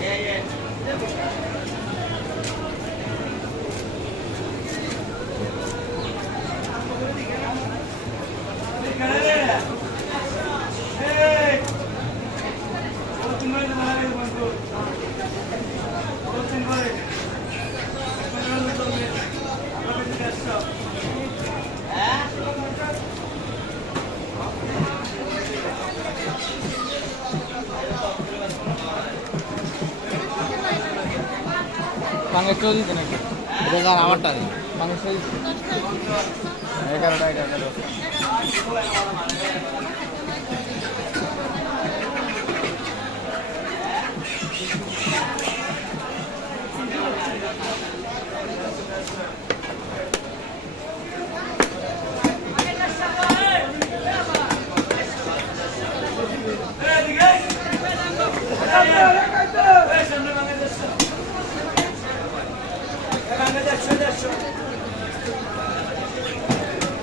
Yeah, yeah. Bangla কেউ দিতে নাকি বেকার আমারটা বাংলা এগারোটা এগারোটা Yeah. Mehmet Akşener şu.